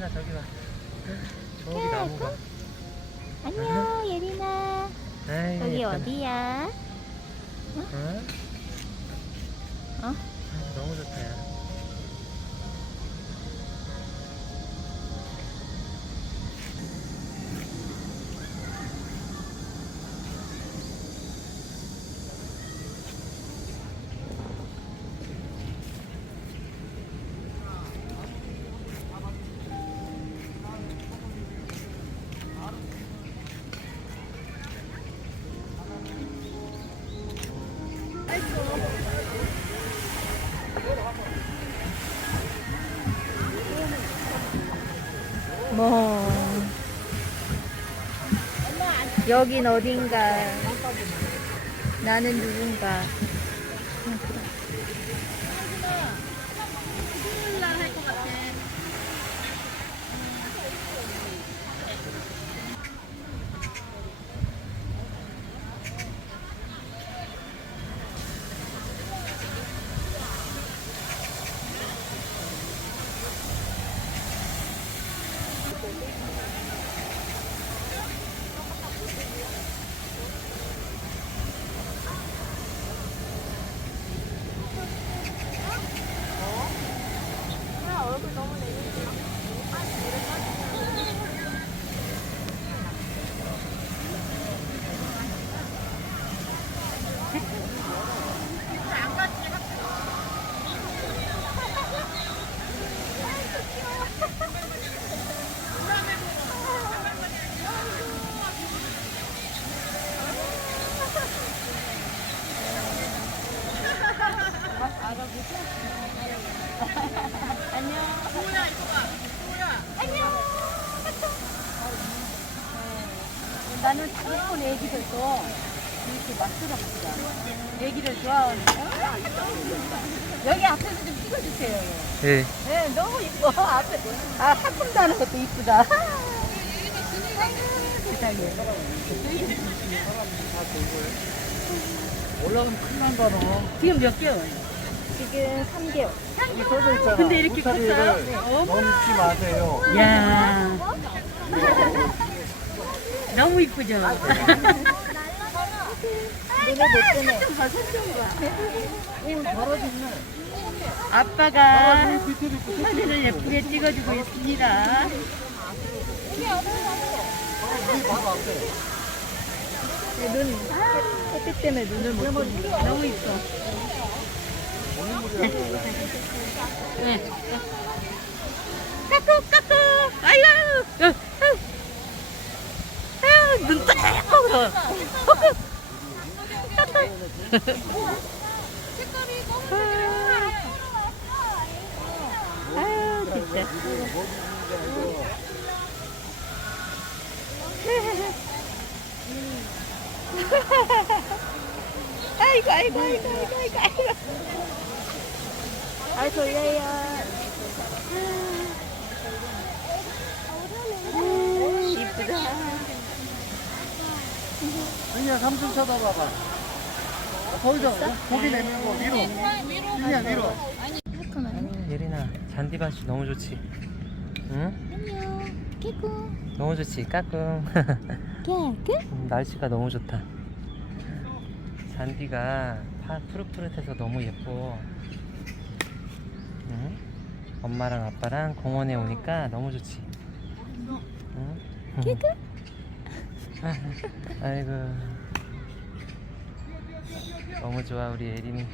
예린아 저기 봐. 저기 나무 봐. 안녕 예린아 아이, 여기 예쁘네. 어디야? 어? 어? 여긴 어딘가. 나는 누군가 나는 다른 애기들도 이렇게 맞들어봤어. 애기를 좋아하니까. 여기 앞에서 좀 찍어주세요. 예. 네, 너무 이뻐. 앞에, 아, 학군도 하는 것도 이쁘다. 세상에. 올라가면 큰일 난다 너. 지금 몇 개월? 지금 3개월 여기 써져 있잖아. 근데 이렇게 울타리를 컸어요? 넘지 마세요. 야 너무 이쁘죠? 눈을 못 뜨네 아빠가 사진을 예쁘게 찍어주고 있습니다. 눈 햇빛 때문에 눈을 못 뜨네 너무 이뻐. 네. 까꿍 까꿍 아유 아유 아유 눈 뜨거워 아유 진짜 아이고 아이고 아이고 아이고 아이고 아이고 아 졸려요 음, 이쁘다 그냥 삼촌 쳐다봐봐. 거기서 고기 내밀고 위로. 그냥 위로. 아니, 예린아 잔디밭이 너무 좋지. 응? 안녕 깨꾸 너무 좋지. 까꿍. 깨꾸 음, 날씨가 너무 좋다. 잔디가 파 푸릇푸릇해서 너무 예뻐. 응? 엄마랑 아빠랑 공원에 오니까 너무 좋지. 응? 아이고. 너무 좋아 우리 예린이.